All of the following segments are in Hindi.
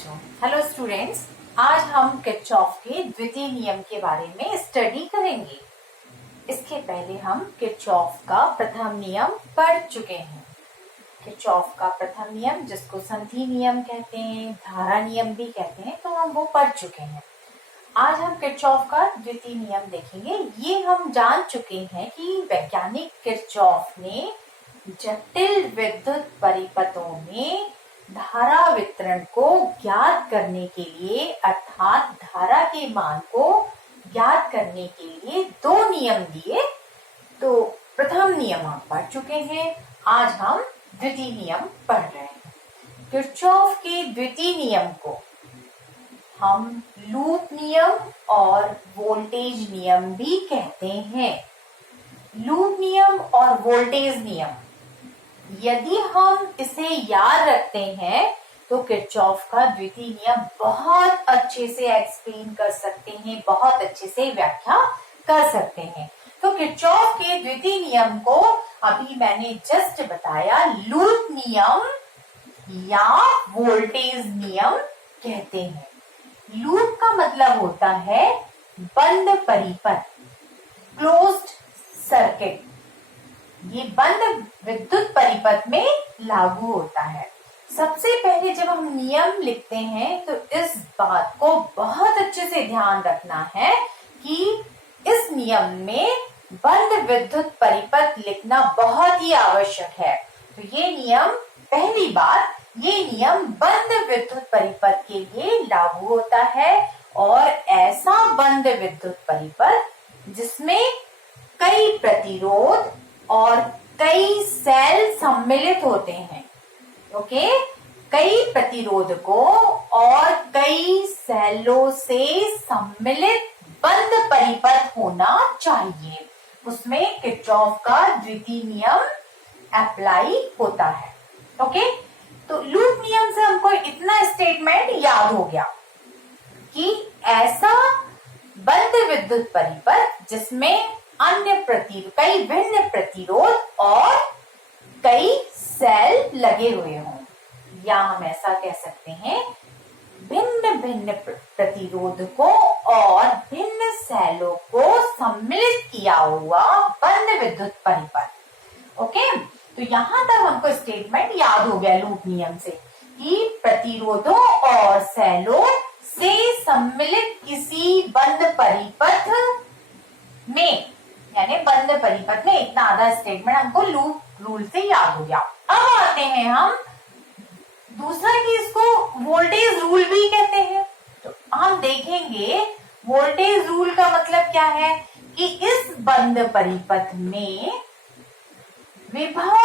बच्चों, हेलो स्टूडेंट्स। आज हम किरचॉफ के द्वितीय नियम के बारे में स्टडी करेंगे। इसके पहले हम किरचॉफ का प्रथम नियम पढ़ चुके हैं। किरचॉफ का प्रथम नियम, जिसको संधि नियम कहते हैं, धारा नियम भी कहते हैं, तो हम वो पढ़ चुके हैं। आज हम किरचॉफ का द्वितीय नियम देखेंगे। ये हम जान चुके हैं कि वैज्ञानिक किरचॉफ ने जटिल विद्युत परिपथों में धारा वितरण को ज्ञात करने के लिए, अर्थात धारा के मान को ज्ञात करने के लिए दो नियम दिए। तो प्रथम नियम हम पढ़ चुके हैं, आज हम द्वितीय नियम पढ़ रहे हैं। किरचॉफ के द्वितीय नियम को हम लूप नियम और वोल्टेज नियम भी कहते हैं। लूप नियम और वोल्टेज नियम, यदि हम इसे याद रखते हैं तो किरचॉफ का द्वितीय नियम बहुत अच्छे से एक्सप्लेन कर सकते हैं, बहुत अच्छे से व्याख्या कर सकते हैं। तो किरचॉफ के द्वितीय नियम को अभी मैंने जस्ट बताया, लूप नियम या वोल्टेज नियम कहते हैं। लूप का मतलब होता है बंद परिपथ, क्लोज्ड सर्किट। ये बंद विद्युत परिपथ में लागू होता है। सबसे पहले जब हम नियम लिखते हैं तो इस बात को बहुत अच्छे से ध्यान रखना है कि इस नियम में बंद विद्युत परिपथ लिखना बहुत ही आवश्यक है। तो ये नियम, पहली बात, ये नियम बंद विद्युत परिपथ के लिए लागू होता है, और ऐसा बंद विद्युत परिपथ जिसमें कई प्रतिरोध और कई सेल सम्मिलित होते हैं। ओके, कई प्रतिरोधकों और कई सेलों से सम्मिलित बंद परिपथ होना चाहिए। उसमें किरचॉफ का द्वितीय नियम अप्लाई होता है। ओके, तो लूप नियम से हमको इतना स्टेटमेंट याद हो गया कि ऐसा बंद विद्युत परिपथ जिसमें कई भिन्न प्रतिरोध और कई सेल लगे हुए हों, या हम ऐसा कह सकते हैं भिन्न भिन्न प्रतिरोधकों और भिन्न सेलों को सम्मिलित किया हुआ बंद विद्युत परिपथ। ओके, तो यहां तक हमको स्टेटमेंट याद हो गया लूप नियम से कि प्रतिरोधों और सेलों से सम्मिलित किसी बंद परिपथ में, यानी बंद परिपथ में, इतना आधा स्टेटमेंट हमको लूप रूल से याद हो गया। अब आते हैं हम दूसरा कि इसको वोल्टेज रूल भी कहते हैं। तो हम देखेंगे वोल्टेज रूल का मतलब क्या है कि इस बंद परिपथ में विभव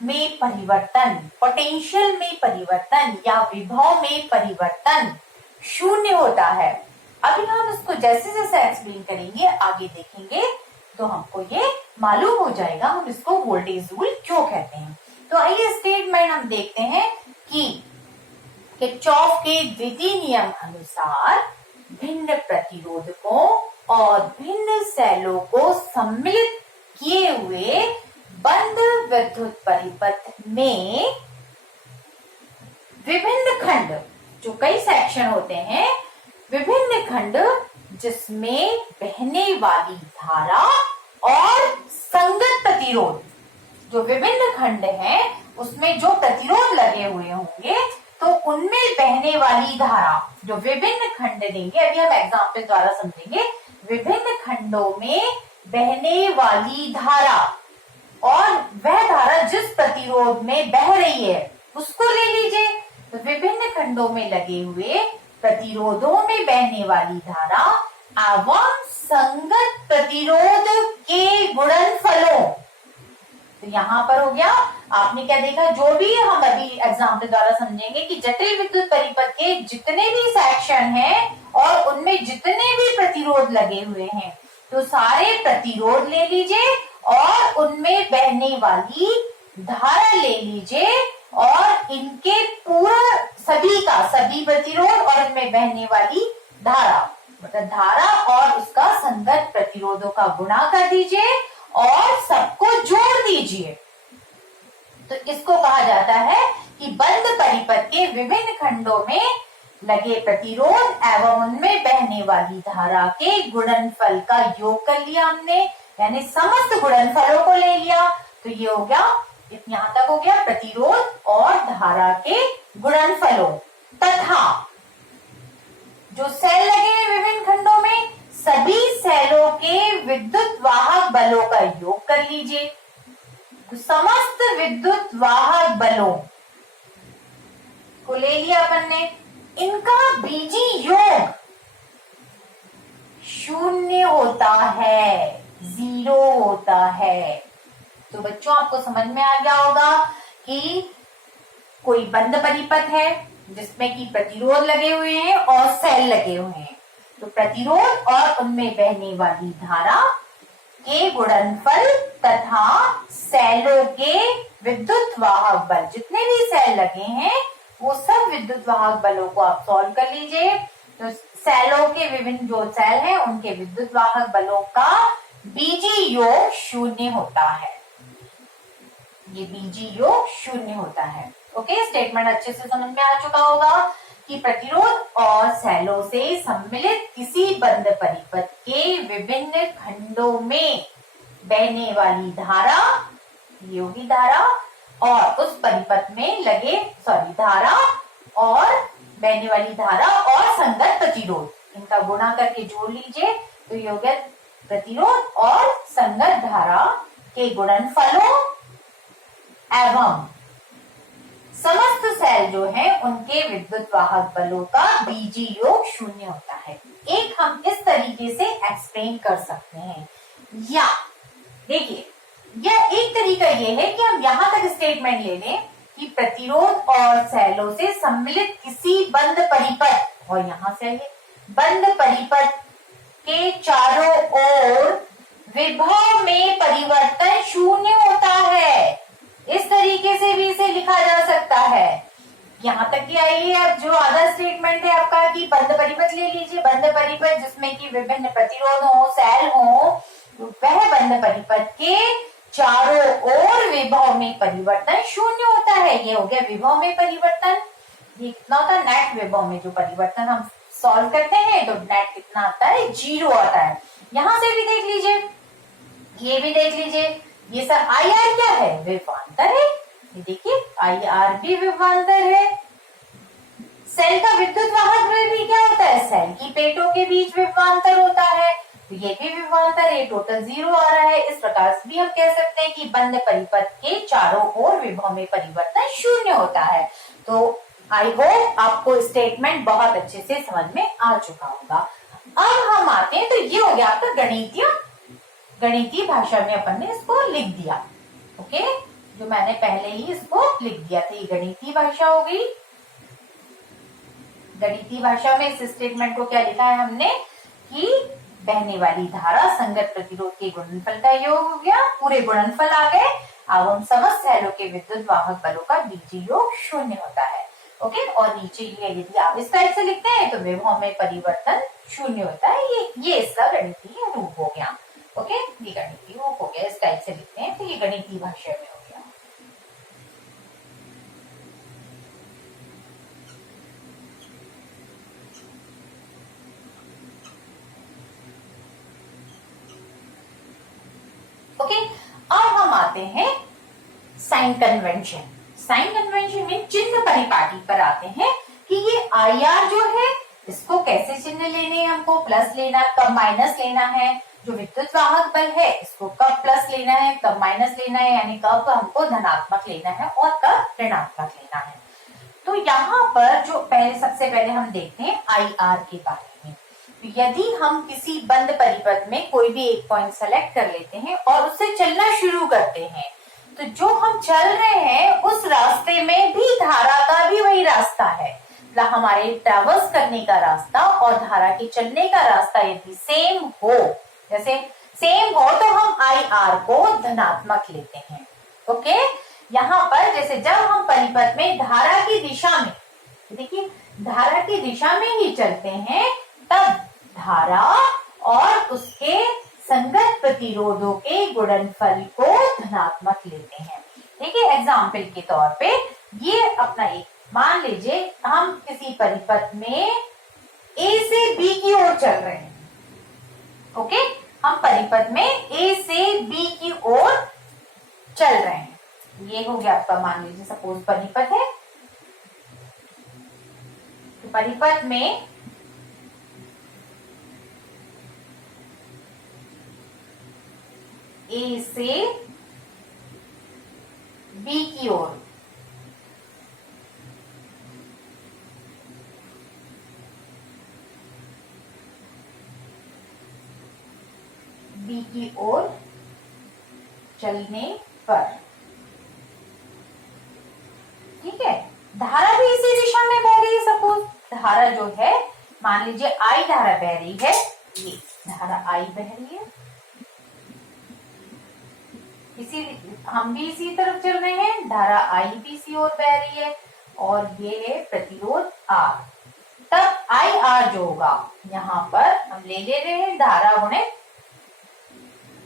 में परिवर्तन, पोटेंशियल में परिवर्तन या विभव में परिवर्तन शून्य होता है। अभी हम इसको जैसे जैसे एक्सप्लेन करेंगे, आगे देखेंगे, तो हमको ये मालूम हो जाएगा हम इसको वोल्टेज रूल क्यों कहते हैं। तो आइए स्टेटमेंट हम देखते हैं कि किरचॉफ के द्वितीय नियम अनुसार भिन्न प्रतिरोधकों और भिन्न सेलों को सम्मिलित किए हुए बंद विद्युत परिपथ में विभिन्न खंड, जो कई सेक्शन होते हैं, विभिन्न खंड जिसमें बहने वाली धारा और संगत प्रतिरोध, जो विभिन्न खंड हैं उसमें जो प्रतिरोध लगे हुए होंगे, तो उनमें बहने वाली धारा, जो विभिन्न खंड देंगे, अभी हम एग्जाम्पल द्वारा समझेंगे, विभिन्न खंडों में बहने वाली धारा, और वह धारा जिस प्रतिरोध में बह रही है उसको ले लीजिए। तो विभिन्न खंडों में लगे हुए प्रतिरोधों में बहने वाली धारा एवं संगत प्रतिरोध के गुणनफलों। तो यहाँ पर हो गया, आपने क्या देखा, जो भी हम अभी एग्जाम्पल द्वारा समझेंगे कि जटिल विद्युत परिपथ के जितने भी सेक्शन हैं और उनमें जितने भी प्रतिरोध लगे हुए हैं, तो सारे प्रतिरोध ले लीजिए और उनमें बहने वाली धारा ले लीजिए, और इनके पूरा सभी प्रतिरोध और इनमें बहने वाली धारा, मतलब धारा और उसका संगत प्रतिरोधों का गुणा कर दीजिए और सबको जोड़ दीजिए। तो इसको कहा जाता है कि बंद परिपथ के विभिन्न खंडों में लगे प्रतिरोध एवं उनमें बहने वाली धारा के गुणनफल का योग कर लिया हमने, यानी समस्त गुणनफलों को ले लिया। तो ये हो गया, यहाँ तक हो गया प्रतिरोध और धारा के गुणनफलों तथा जो सेल लगे हैं विभिन्न खंडों में सभी सेलों के विद्युत वाहक बलों का योग कर लीजिए। तो समस्त विद्युत वाहक बलों को ले लिया अपन ने, इनका बीजी योग 0 होता है, 0 होता है। तो बच्चों आपको समझ में आ गया होगा कि कोई बंद परिपथ है जिसमें कि प्रतिरोध लगे हुए हैं और सेल लगे हुए हैं। तो प्रतिरोध और उनमें बहने वाली धारा के गुणनफल तथा सेलों के विद्युत वाहक बल, जितने भी सेल लगे हैं वो सब विद्युत वाहक बलों को आप सॉल्व कर लीजिए। तो सेलों के विभिन्न जो सेल हैं उनके विद्युत वाहक बलों का बीजी योग 0 होता है। ये बीजी योग 0 होता है। ओके, स्टेटमेंट अच्छे से समझ में आ चुका होगा कि प्रतिरोध और सेलों से सम्मिलित किसी बंद परिपथ के विभिन्न खंडों में बहने वाली धारा, ये होगी धारा, और उस परिपथ में लगे धारा और बहने वाली धारा और संगत प्रतिरोध, इनका गुणा करके जोड़ लीजिए। तो ये हो गया प्रतिरोध और संगत धारा के गुणनफलों एवं समस्त सेल जो है उनके विद्युत वाहक बलों का बीजी योग 0 होता है। एक हम इस तरीके से एक्सप्लेन कर सकते हैं, या देखिए, यह एक तरीका ये है कि हम यहां तक स्टेटमेंट ले लें कि प्रतिरोध और सेलों से सम्मिलित किसी बंद परिपथ, और यहां से आइए, बंद परिपथ के चारों ओर विभव में परिवर्तन 0 होता है। इस तरीके से भी इसे लिखा जा सकता है। यहाँ तक कि आइए, अब जो आधा स्टेटमेंट है आपका कि बंद परिपथ ले लीजिए, बंद परिपथ जिसमें कि विभिन्न प्रतिरोध हो, सेल हो, तो वह बंद परिपथ के चारों ओर विभव में परिवर्तन 0 होता है। ये हो गया विभव में परिवर्तन। ये कितना होता है, नेट विभव में जो परिवर्तन हम सॉल्व करते हैं तो नेट कितना आता है, 0 आता है। यहां से भी देख लीजिए, ये भी देख लीजिए, ये सब आई आर क्या है, विभवांतर है। ये देखिए आई आर भी विभवांतर है। सेल का विद्युत वाहक बल भी क्या होता है, सेल की प्लेटों के बीच विभवांतर होता है, तो ये भी विभवांतर है, टोटल 0 आ रहा है। इस प्रकार से भी हम कह सकते हैं कि बंद परिपथ के चारों ओर विभव में परिवर्तन 0 होता है। तो आई होप आपको स्टेटमेंट बहुत अच्छे से समझ में आ चुका होगा। अब हम आते हैं, तो ये हो गया आपका गणितीय भाषा में अपन ने इसको लिख दिया। ओके, जो मैंने पहले ही इसको लिख दिया था, ये गणितीय भाषा हो गई। गणितीय भाषा में इस स्टेटमेंट को क्या लिखा है हमने कि बहने वाली धारा संगत प्रतिरोध के गुणनफल का योग हो गया, पूरे गुणनफल आ गए। अब हम समस्त सेलों के विद्युत वाहक बलों का बीजी योग 0 होता है। ओके, और नीचे ये यदि आप इस टाइप से लिखते हैं तो विभव में परिवर्तन 0 होता है। ये इसका गणितीय रूप हो गया। ओके, ये गणितीय रूप हो गया, इस टाइप से लिखते हैं तो ये गणितीय भाषा में हो गया। ओके, अब हम आते हैं साइन कन्वेंशन। साइन कन्वेंशन में चिन्ह परिपाटी पर आते हैं कि ये आई आर जो है इसको कैसे चिन्ह लेने हैं, हमको प्लस लेना, कब माइनस लेना है। जो विद्युत वाहक बल है इसको कब प्लस लेना है, कब माइनस लेना है, यानी कब हमको धनात्मक लेना है और कब ऋणात्मक लेना है। तो यहाँ पर जो सबसे पहले हम देखते हैं आई आर के बारे में। तो यदि हम किसी बंद परिपथ में कोई भी एक पॉइंट सेलेक्ट कर लेते हैं और उससे चलना शुरू करते हैं, तो जो हम चल रहे हैं उस रास्ते में भी धारा का भी वही रास्ता है। मतलब हमारे ट्रैवर्स करने का रास्ता और धारा के चलने का रास्ता यदि सेम हो, जैसे सेम हो, तो हम आई आर को धनात्मक लेते हैं। ओके, यहाँ पर जैसे जब हम परिपथ में धारा की दिशा में, देखिए धारा की दिशा में ही चलते हैं, तब धारा और उसके संगत प्रतिरोधों के गुणनफल को धनात्मक लेते हैं। देखिए एग्जाम्पल के तौर पे ये अपना एक मान लीजिए हम किसी परिपथ में ए से बी की ओर चल रहे हैं। ओके, हम परिपथ में ए से बी की ओर चल रहे हैं। ये हो गया आपका, मान लीजिए सपोज परिपथ है, तो परिपथ में ए से बी की ओर बी की ओर चलने पर, ठीक है, धारा भी इसी दिशा में बह रही है। सपोज धारा जो है, मान लीजिए आई धारा बह रही है, ये धारा आई बह रही है, इसी हम भी इसी तरफ चल रहे हैं, धारा आई भी इसी ओर बह रही है, और ये है प्रतिरोध आर। तब आई आर जो होगा, यहाँ पर हम ले रहे हैं धारा गुणे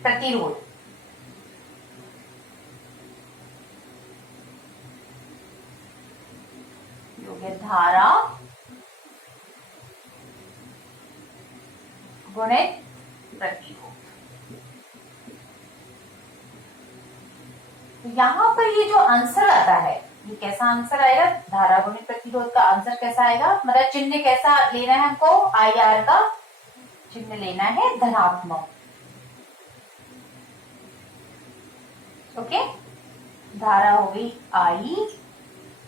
प्रतिरोध। धारा गुणित प्रतिरोध। तो यहाँ पर ये जो आंसर आता है, ये कैसा आंसर आएगा? धारा गुणित प्रतिरोध का आंसर कैसा आएगा? मतलब चिन्ह कैसा लेना है हमको? आई आर का चिन्ह लेना है धनात्मक। ओके, धारा हो गई आई,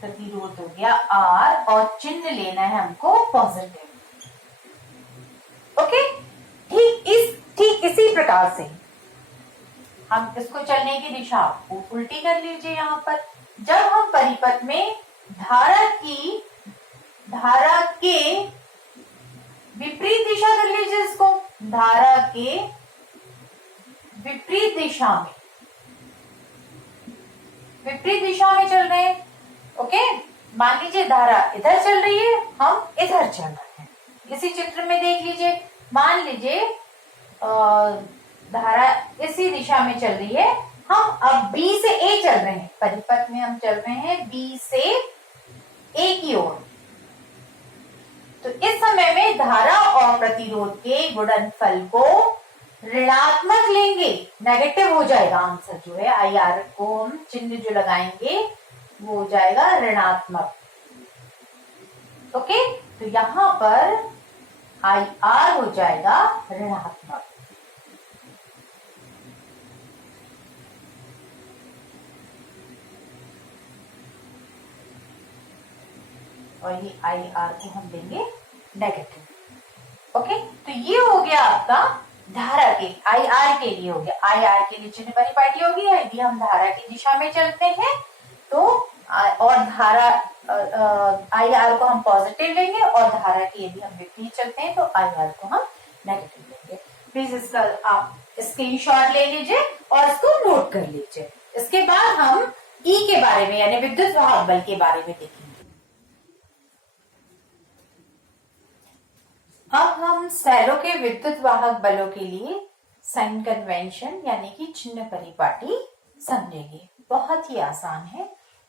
प्रतिरोध हो गया आर, और चिन्ह लेना है हमको पॉजिटिव। ओके, ठीक इसी प्रकार से हम इसको चलने की दिशा उल्टी कर लीजिए। यहाँ पर जब हम परिपथ में धारा के विपरीत दिशा कर लीजिए, इसको धारा के विपरीत दिशा में चल रहे हैं। ओके, मान लीजिए धारा इधर चल रही है, हम इधर चल रहे हैं। इसी चित्र में देख लीजिए, मान लीजिए धारा इसी दिशा में चल रही है, हम अब बी से ए चल रहे हैं, परिपथ में हम चल रहे हैं बी से ए की ओर। तो इस समय में धारा और प्रतिरोध के गुणनफल को ऋणात्मक लेंगे, नेगेटिव हो जाएगा आंसर जो है। आई आर को हम चिन्ह जो लगाएंगे वो हो जाएगा ऋणात्मक। ओके, तो यहां पर आई आर हो जाएगा ऋणात्मक। और ये आई आर को हम देंगे नेगेटिव। ओके, तो ये हो गया आपका धारा के आई आर के लिए हो गया। आई आर के लिए चिन्ह परिपाटी होगी, यदि हम धारा की दिशा में चलते हैं तो, और धारा आई आर को हम पॉजिटिव लेंगे, और धारा की यदि हम विपरीत चलते हैं तो आई आर को हम नेगेटिव लेंगे। प्लीज इसका आप स्क्रीनशॉट ले लीजिए और इसको नोट कर लीजिए। इसके बाद हम ई के बारे में यानी विद्युत वाहक बल के बारे में देखेंगे। अब हम सेलों के विद्युत वाहक बलों के लिए साइन कन्वेंशन यानी कि चिन्ह परिपाटी समझेंगे। बहुत ही आसान है,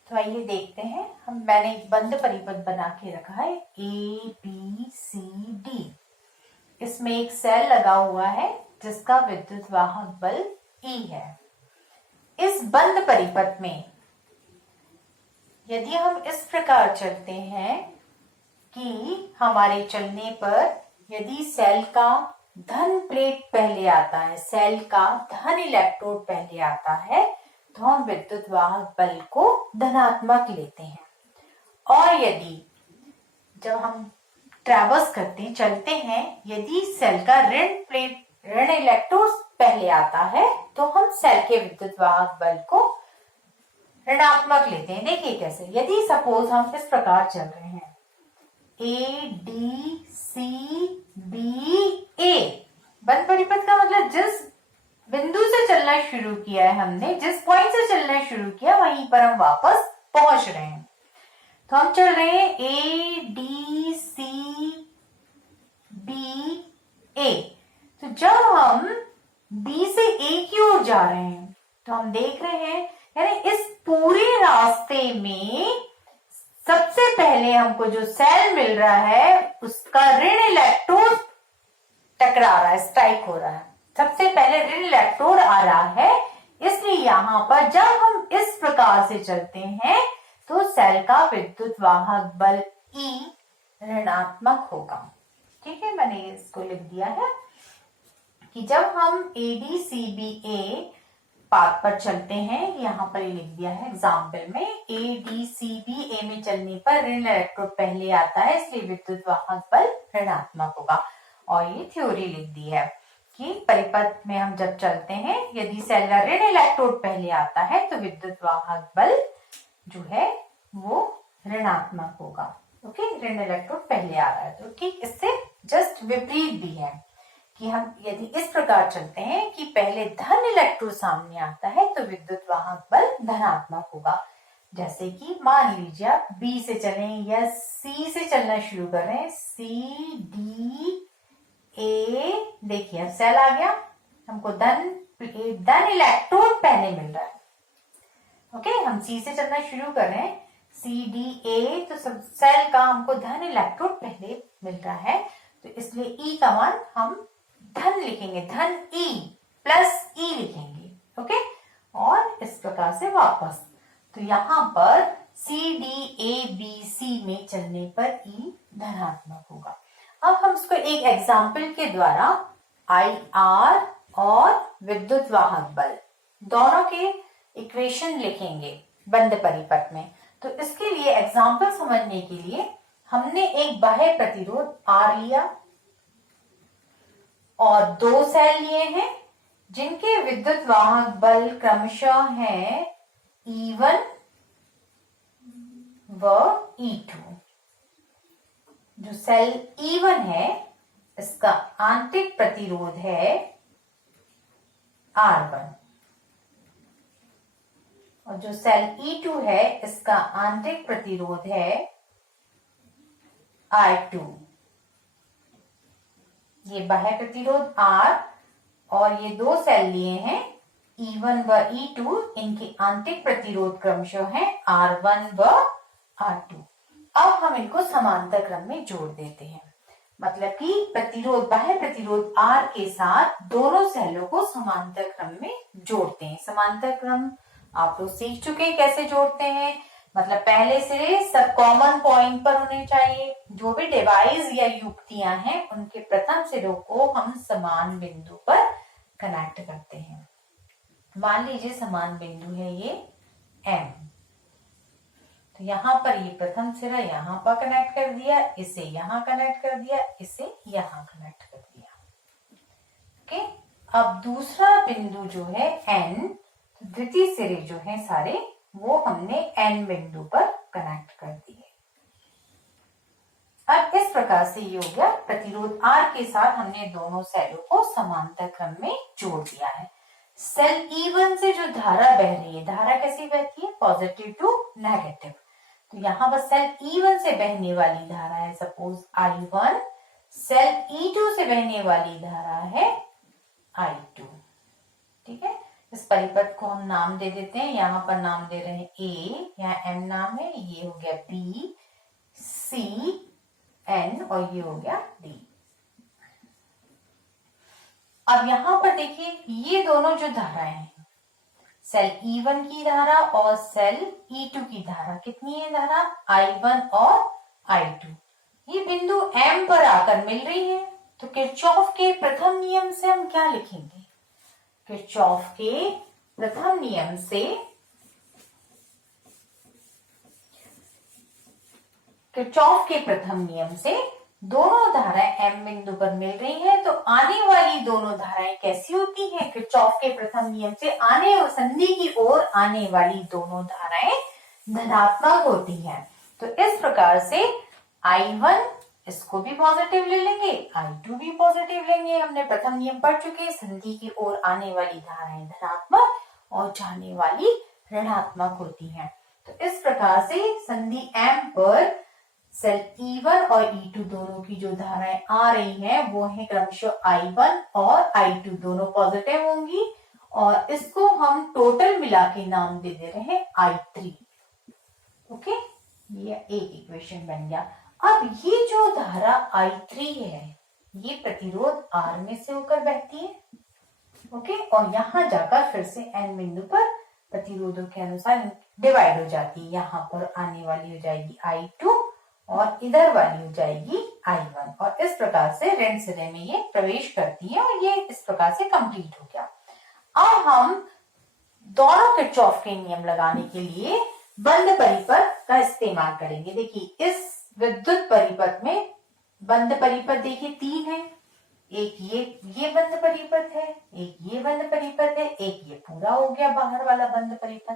तो आइए देखते हैं। मैंने एक बंद परिपथ बना के रखा है ए बी सी डी। इसमें एक सेल लगा हुआ है जिसका विद्युत वाहक बल ई है। इस बंद परिपथ में यदि हम इस प्रकार चलते हैं कि हमारे चलने पर यदि सेल का धन प्लेट पहले आता है, सेल का धन इलेक्ट्रोड पहले आता है, तो हम विद्युत वाहक बल को धनात्मक लेते हैं। और यदि जब हम ट्रैवर्स करते हैं, चलते हैं, यदि सेल का ऋण इलेक्ट्रोड पहले आता है, तो हम सेल के विद्युत वाहक बल को ऋणात्मक लेते हैं। देखिए कैसे, यदि सपोज हम इस प्रकार चल रहे हैं ए डी सी बी ए, बंद परिपथ का मतलब जिस बिंदु से चलना शुरू किया है हमने, जिस पॉइंट से चलना शुरू किया वहीं पर हम वापस पहुंच रहे हैं। तो हम चल रहे हैं ए डी सी बी ए। तो जब हम बी से ए की ओर जा रहे हैं तो हम देख रहे हैं यानी इस पूरे रास्ते में सबसे पहले हमको जो सेल मिल रहा है उसका ऋण इलेक्ट्रोड टकरा रहा है, स्ट्राइक हो रहा है। सबसे पहले ऋण इलेक्ट्रोड आ रहा है, इसलिए यहाँ पर जब हम इस प्रकार से चलते हैं तो सेल का विद्युत वाहक बल E ऋणात्मक होगा। ठीक है, मैंने इसको लिख दिया है कि जब हम ADCBA पाथ पर चलते हैं, यहाँ पर लिख दिया है एग्जाम्पल में, ADCBA में चलने पर ऋण इलेक्ट्रोड पहले आता है, इसलिए विद्युत वाहक बल ऋणात्मक होगा। और ये थ्योरी लिख दी है कि परिपथ में हम जब चलते हैं, यदि सेल का ऋण इलेक्ट्रोड पहले आता है तो विद्युत वाहक बल जो है वो ऋणात्मक होगा। ओके, ऋण इलेक्ट्रोड पहले आ रहा है। तो ठीक इससे जस्ट विपरीत भी है कि हम यदि इस प्रकार चलते हैं कि पहले धन इलेक्ट्रोड सामने आता है तो विद्युत वाहक बल धनात्मक होगा। जैसे कि मान लीजिए आप बी से चलें या सी से चलना शुरू करें, सी डी ए, देखिए अब सेल आ गया, हमको धन इलेक्ट्रोड पहले मिल रहा है। ओके, हम सी से चलना शुरू करें, सी डी ए, तो सब सेल का हमको धन इलेक्ट्रोड पहले मिल रहा है, तो इसलिए ई का मान हम धन लिखेंगे, धन ई प्लस ई लिखेंगे। ओके, और इस प्रकार से वापस, तो यहाँ पर C D A B C में चलने पर ई धनात्मक होगा। अब हम इसको एक एग्जाम्पल के द्वारा आई आर और विद्युत वाहक बल दोनों के इक्वेशन लिखेंगे बंद परिपथ में। तो इसके लिए एग्जाम्पल समझने के लिए हमने एक बाह्य प्रतिरोध आर लिया और दो सेल लिए हैं जिनके विद्युत वाहक बल क्रमशः हैं E1 व E2। जो सेल E1 है इसका आंतरिक प्रतिरोध है R1 और जो सेल E2 है इसका आंतरिक प्रतिरोध है R2। ये बाह्य प्रतिरोध R और ये दो सेल लिए हैं E1 व E2, इनके आंतरिक प्रतिरोध क्रमशः है R1 व R2। अब हम इनको समांतर क्रम में जोड़ देते हैं, मतलब कि प्रतिरोध बाह्य प्रतिरोध R के साथ दोनों सेलों को समांतर क्रम में जोड़ते हैं। समांतर क्रम आप लोग सीख चुके हैं कैसे जोड़ते हैं, मतलब पहले सिरे सब कॉमन पॉइंट पर होने चाहिए। जो भी डिवाइस या युक्तियां हैं उनके प्रथम सिरों को हम समान बिंदु पर कनेक्ट करते हैं। मान लीजिए समान बिंदु है ये M, तो यहाँ पर ये प्रथम सिरा यहाँ पर कनेक्ट कर दिया, इसे यहाँ कनेक्ट कर दिया, इसे यहाँ कनेक्ट कर दिया। ओके, अब दूसरा बिंदु जो है N, तो द्वितीय सिरे जो है सारे वो हमने N बिंदु पर कनेक्ट कर दिए। अब इस प्रकार से ये हो गया प्रतिरोध R के साथ हमने दोनों सेलों को समांतर क्रम में जोड़ दिया है। सेल E1 से जो धारा बह रही है, धारा कैसी बहती है, पॉजिटिव टू नेगेटिव। तो यहाँ पर सेल E1 से बहने वाली धारा है सपोज I1, सेल E2 से बहने वाली धारा है I2। ठीक है, इस परिपथ को हम नाम दे देते हैं, यहाँ पर नाम दे रहे हैं A, यहाँ M नाम है, ये हो गया B, C, N और ये हो गया D। अब यहाँ पर देखिए ये दोनों जो धाराएं हैं, सेल E1 की धारा और सेल E2 की धारा, कितनी है धारा, I1 और I2, ये बिंदु M पर आकर मिल रही है। तो किरचॉफ के प्रथम नियम से हम क्या लिखेंगे, किरचॉफ के प्रथम नियम से, किरचॉफ के प्रथम नियम से दोनों धाराएं M बिंदु पर मिल रही हैं, तो आने वाली दोनों धाराएं कैसी होती हैं, किरचॉफ के प्रथम नियम से आने और संधि की ओर आने वाली दोनों धाराएं धनात्मक होती हैं। तो इस प्रकार से I1 इसको भी पॉजिटिव ले लेंगे, I2 भी पॉजिटिव लेंगे। हमने प्रथम नियम पढ़ चुके, संधि की ओर आने वाली धाराएं धनात्मक और जाने वाली ऋणात्मक होती हैं। तो इस प्रकार से संधि M पर सेल E1 और E2 दोनों की जो धाराएं आ रही हैं वो है क्रमशः I1 और I2, दोनों पॉजिटिव होंगी और इसको हम टोटल मिला के नाम दे रहे हैं I3। ओके, ये एक इक्वेशन बन गया। अब ये जो धारा I3 है ये प्रतिरोध R में से होकर बहती है, ओके, और यहाँ जाकर फिर से N बिंदु पर प्रतिरोधों के अनुसार डिवाइड हो जाती है। यहाँ पर आने वाली हो जाएगी I2 और इधर वाली हो जाएगी I1, और इस प्रकार से ऋण सिरे में ये प्रवेश करती है और ये इस प्रकार से कंप्लीट हो गया। अब हम दोनों किरचॉफ के नियम लगाने के लिए बंद परिपथ का इस्तेमाल करेंगे। देखिए इस विद्युत परिपथ में बंद परिपथ देखिए 3 है, एक ये बंद परिपथ है, एक ये बंद परिपथ है, एक ये पूरा हो गया बाहर वाला बंद परिपथ।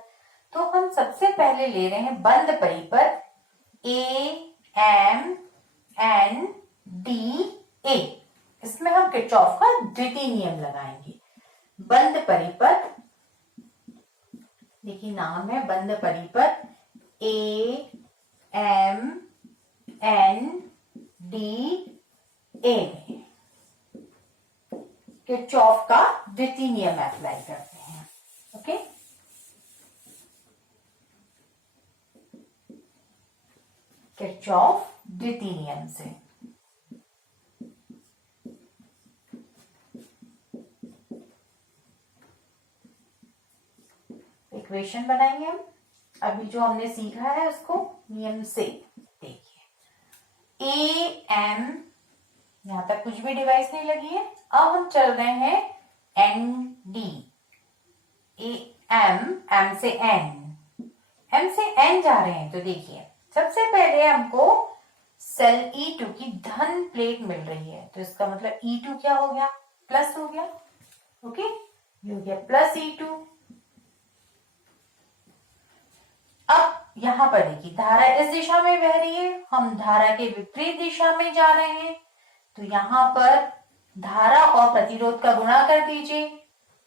तो हम सबसे पहले ले रहे हैं बंद परिपथ AMNDA। इसमें हम किरचॉफ का द्वितीय नियम लगाएंगे। बंद परिपथ, देखिए नाम है बंद परिपथ AMNDA में किरचॉफ का द्वितीय नियम अप्लाई करते हैं। ओके, किरचॉफ द्वितीय नियम से इक्वेशन बनाएंगे हम। अभी जो हमने सीखा है उसको नियम से देखिए। AM, यहां तक कुछ भी डिवाइस नहीं लगी है। अब हम चल रहे हैं ND, M से M से N जा रहे हैं। तो देखिए सबसे पहले हमको सेल E2 की धन प्लेट मिल रही है, तो इसका मतलब E2 क्या हो गया, प्लस हो गया। ओके, ये हो गया प्लस E2। अब यहां पर देखिए धारा इस दिशा में बह रही है, हम धारा के विपरीत दिशा में जा रहे हैं, तो यहां पर धारा और प्रतिरोध का गुणा कर दीजिए,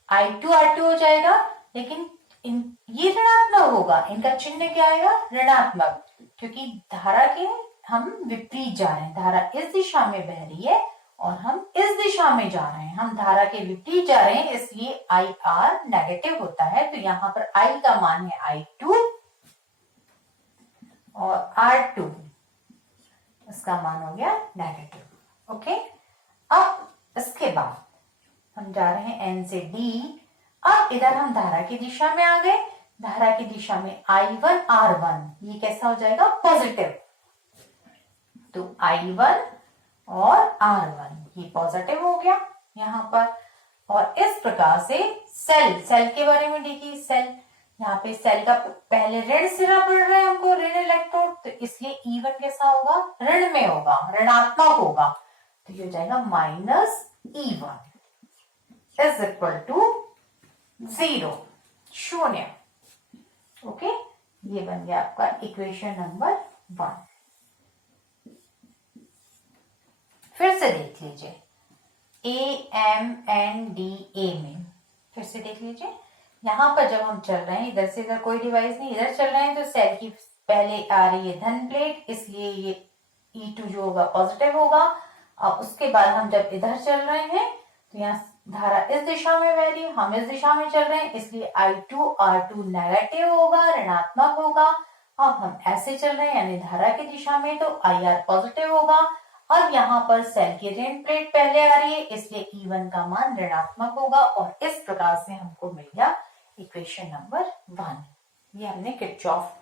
I2 R2 हो जाएगा। लेकिन ये ऋणात्मक होगा, इनका चिन्ह क्या आएगा, ऋणात्मक, क्योंकि धारा के हम विपरीत जा रहे हैं। धारा इस दिशा में बह रही है और हम इस दिशा में जा रहे हैं, हम धारा के विपरीत जा रहे हैं, इसलिए IR नेगेटिव होता है। तो यहाँ पर I का मान है I2 और R2 इसका मान हो गया नेगेटिव। ओके, अब इसके बाद हम जा रहे हैं N से D। अब इधर हम धारा की दिशा में आ गए, धारा की दिशा में I1 R1, ये कैसा हो जाएगा, पॉजिटिव। तो I1 और R1 ये पॉजिटिव हो गया यहाँ पर। और इस प्रकार से सेल के बारे में देखिए, सेल यहाँ पे सेल का पहले ऋण सिरा पड़ रहा है हमको, ऋण इलेक्ट्रोड, तो इसलिए E1 कैसा होगा, ऋण में होगा, ऋणात्मक होगा। तो ये हो जाएगा minus E1 is equal to 0, शून्य। ओके, ये बन गया आपका इक्वेशन नंबर 1। फिर से देख लीजिए AMNDA में, फिर से देख लीजिए। यहां पर जब हम चल रहे हैं, इधर से इधर कोई डिवाइस नहीं, इधर चल रहे हैं, तो सेल की पहले आ रही है धन प्लेट, इसलिए ये E2 जो होगा पॉजिटिव होगा। और उसके बाद हम जब इधर चल रहे हैं तो यहाँ धारा इस दिशा में बह रही है, हम इस दिशा में चल रहे हैं, इसलिए I2 R2 नेगेटिव होगा, ऋणात्मक होगा। अब हम ऐसे चल रहे हैं यानी धारा की दिशा में, तो IR पॉजिटिव होगा। अब यहाँ पर सेल की ऋण प्लेट पहले आ रही है, इसलिए E1 का मान ऋणात्मक होगा। और इस प्रकार से हमको मिल गया इक्वेशन नंबर 1। ये हमने किरचॉफ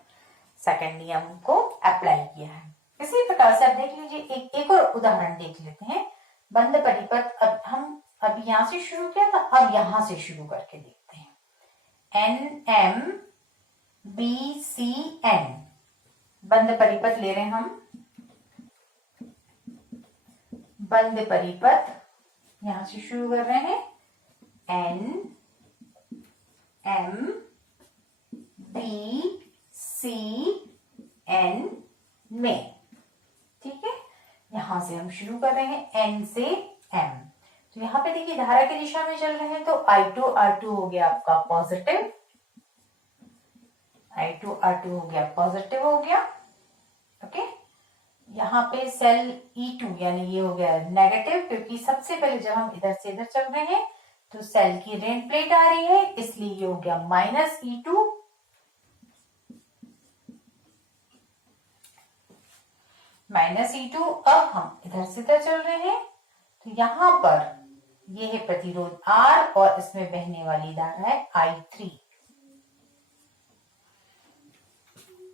सेकंड नियम को अप्लाई किया है। इसी प्रकार से आप देख लीजिए, एक और उदाहरण देख लेते हैं। बंद परिपथ, अब हम अभी यहां से शुरू किया था, अब यहां से शुरू करके देखते हैं। NMBCN बंद परिपथ ले रहे हैं हम। बंद परिपथ यहां से शुरू कर रहे हैं, NMBCN में, ठीक है। यहां से हम शुरू कर रहे हैं N से M। तो यहाँ पे देखिए धारा की दिशा में चल रहे हैं, तो I2 R2 हो गया आपका पॉजिटिव, I2 R2 हो गया पॉजिटिव हो गया। ओके, यहाँ पे सेल E2 यानी ये हो गया नेगेटिव, क्योंकि सबसे पहले जब हम इधर से इधर चल रहे हैं तो सेल की ऋण प्लेट आ रही है, इसलिए ये हो गया माइनस E2। -E2। अब हम इधर से इधर चल रहे हैं, तो यहाँ पर ये है प्रतिरोध R और इसमें बहने वाली धारा है I3।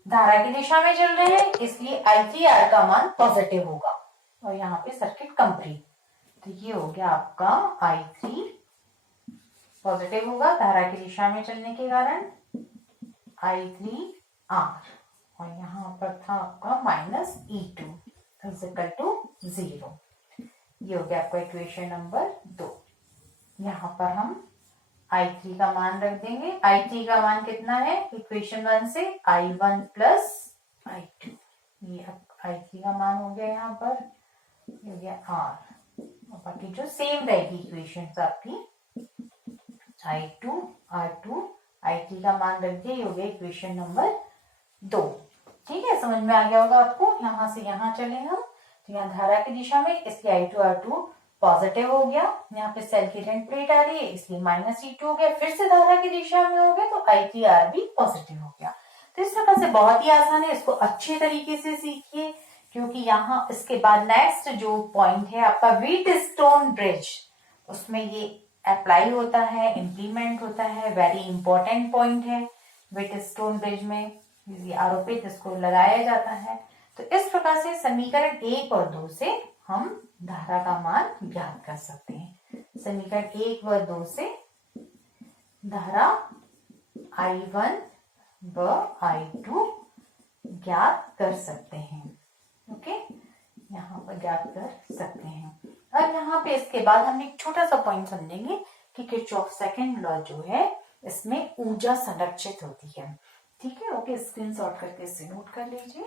धारा की दिशा में चल रहे हैं, इसलिए I3R का मान पॉजिटिव होगा और यहाँ पे सर्किट कंप्लीट। तो ये हो गया आपका I3 पॉजिटिव होगा धारा की दिशा में चलने के कारण, I3R, और यहाँ पर था आपका -E2 इक्वल टू 0। ये हो गया आपका इक्वेशन नंबर 2। यहाँ पर हम I3 का मान रख देंगे। I3 का मान कितना है इक्वेशन 1 से, I1 प्लस I2। ये I3 का मान हो गया यहाँ पर, ये हो गया R, और बाकी जो सेम रहेगी इक्वेशन आपकी, I2 R2 I3 का मान रख दिया, ये हो गया इक्वेशन नंबर 2। ठीक है, समझ में आ गया होगा आपको। यहाँ से यहाँ चले हम, तो यहाँ धारा की दिशा में, इसलिए I2 R2 पॉजिटिव हो गया। यहाँ पे सेल की इलेक्ट्रिक प्लेट आ रही है, इसलिए -E2 हो गया। फिर से धारा की दिशा में हो गया, तो I3R भी पॉजिटिव हो गया। तो इस प्रकार से बहुत ही आसान है, इसको अच्छे तरीके से सीखिए, क्योंकि यहाँ इसके बाद नेक्स्ट जो पॉइंट है आपका व्हीटस्टोन ब्रिज, उसमें ये अप्लाई होता है, इम्प्लीमेंट होता है। वेरी इंपॉर्टेंट पॉइंट है व्हीटस्टोन ब्रिज में, आरोपित इसको लगाया जाता है। तो इस प्रकार से समीकरण 1 और 2 से हम धारा का मान ज्ञात कर सकते हैं। समीकरण 1 व 2 से धारा I1 व I2 ज्ञात कर सकते हैं। ओके, यहाँ पर ज्ञात कर सकते हैं। अब यहाँ पे इसके बाद हम एक छोटा सा पॉइंट समझेंगे कि किरचॉफ सेकंड लॉ जो है, इसमें ऊर्जा संरक्षित होती है। ठीक है, ओके, स्क्रीनशॉट करके इसे नोट कर लीजिए।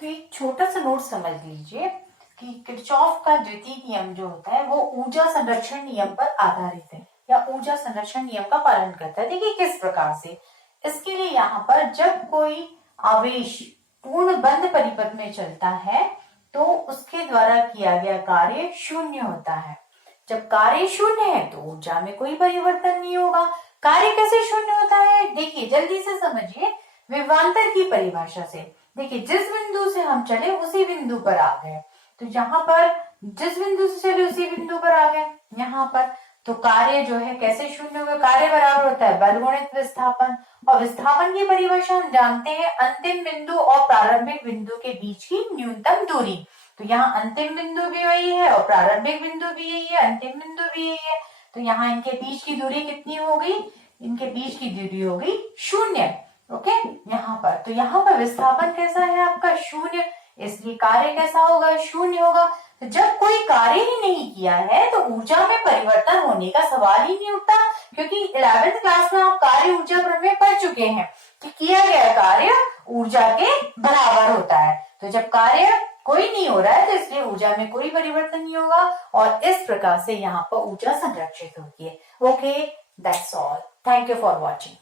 तो एक छोटा सा नोट समझ लीजिए कि किरचॉफ का द्वितीय नियम जो होता है वो ऊर्जा संरक्षण नियम पर आधारित है, या ऊर्जा संरक्षण नियम का पालन करता है। देखिए किस प्रकार से, इसके लिए यहाँ पर जब कोई आवेश पूर्ण बंद परिपथ में चलता है तो उसके द्वारा किया गया कार्य शून्य होता है। जब कार्य शून्य है तो ऊर्जा में कोई परिवर्तन नहीं होगा। कार्य कैसे शून्य होता है, देखिए जल्दी से समझिए विभवांतर की परिभाषा से। देखिए जिस बिंदु से हम चले उसी बिंदु पर आ गए, तो यहाँ पर जिस बिंदु से चले उसी बिंदु पर आ गए यहाँ पर, तो कार्य जो है कैसे शून्य होगा, कार्य बराबर होता है बल गुणित विस्थापन, और विस्थापन की परिभाषा हम जानते हैं अंतिम बिंदु और प्रारंभिक बिंदु के बीच की न्यूनतम दूरी। तो यहाँ अंतिम बिंदु भी वही है और प्रारंभिक बिंदु भी यही है, अंतिम बिंदु भी यही है, तो यहाँ इनके बीच की दूरी कितनी हो गई, इनके बीच की दूरी हो गई 0। ओके, यहाँ पर तो यहाँ पर विस्थापन कैसा है आपका 0, इसलिए कार्य कैसा होगा, 0 होगा। तो जब कोई कार्य ही नहीं किया है तो ऊर्जा में परिवर्तन होने का सवाल ही नहीं उठता, क्योंकि 11th क्लास में आप कार्य ऊर्जा प्रमेय पढ़ चुके हैं कि किया गया कार्य ऊर्जा के बराबर होता है। तो जब कार्य कोई नहीं हो रहा है तो इसलिए ऊर्जा में कोई परिवर्तन नहीं होगा, और इस प्रकार से यहाँ पर ऊर्जा संरक्षित होती है। Okay, that's all, thank you for watching.